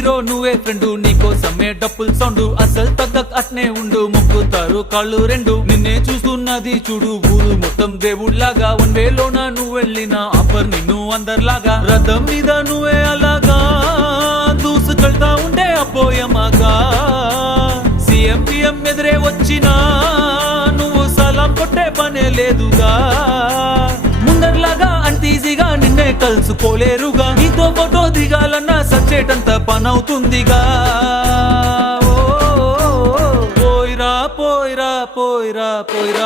Hero నువ్వే friend, నీకోసమే డప్పుల్ sound, అసలు తగ్గక్ అట్నే ఉండు, ముక్కుతారు కాళ్ళు రెండు. నిన్నే చూస్తున్నది చూడు ఊరు మొత్తం దేవుళ్లాగా, వన్ వేలోన నువ్వు వెళ్ళిన ఆఫర్ నిన్ను అందరిలాగా. రథం మీద నువ్వే అలాగా దూసుకెళ్తా ఉండే అపోయమాగా, సీఎం పిఎం ఎదురే వచ్చినా నువ్వు సలాం కొట్టే పనే లేదుగా. ముందర్లాగా అంత ఈజీగా నిన్నే కలుసుకోలేరుగా, నీతో ఫోటో దిగాలన్నా సచ్చేటంత పనవుతుందిగా. పోయిరా పోయిరా పోయిరా పోయిరా